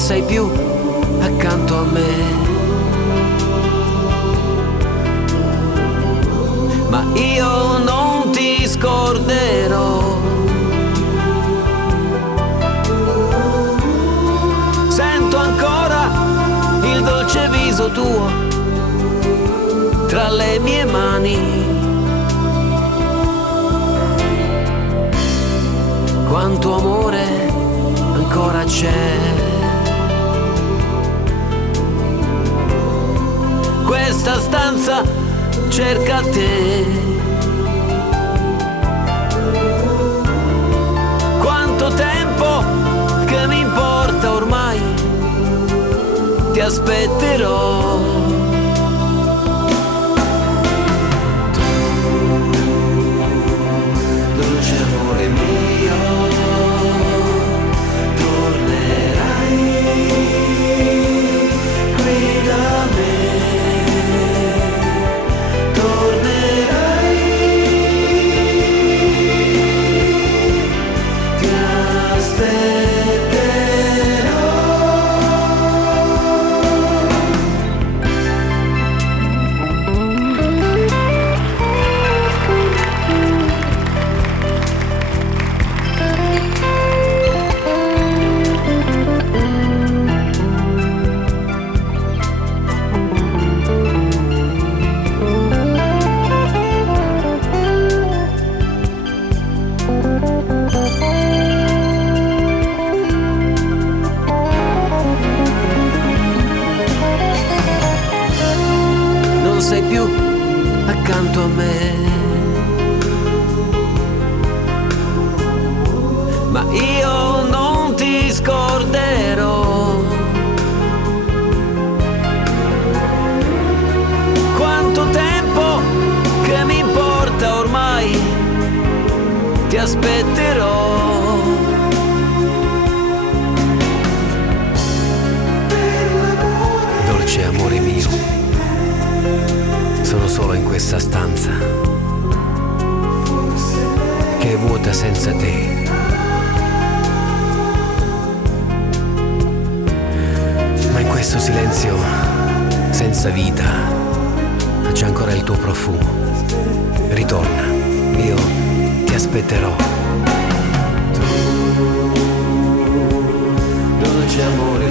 sei più accanto a me, ma io non ti scorderò. Sento ancora il dolce viso tuo tra le mie mani. Quanto amore ancora c'è. Questa stanza cerca te. Quanto tempo che mi importa ormai, ti aspetterò. Tu, dolce amore mio, tornerai qui da me. Sei più accanto a me, ma io non ti scorderò. Quanto tempo che mi importa ormai, ti aspetterò. Dolce amore mio, sono solo in questa stanza che è vuota senza te. Ma in questo silenzio senza vita c'è ancora il tuo profumo. Ritorna, io ti aspetterò. Tu, dolce amore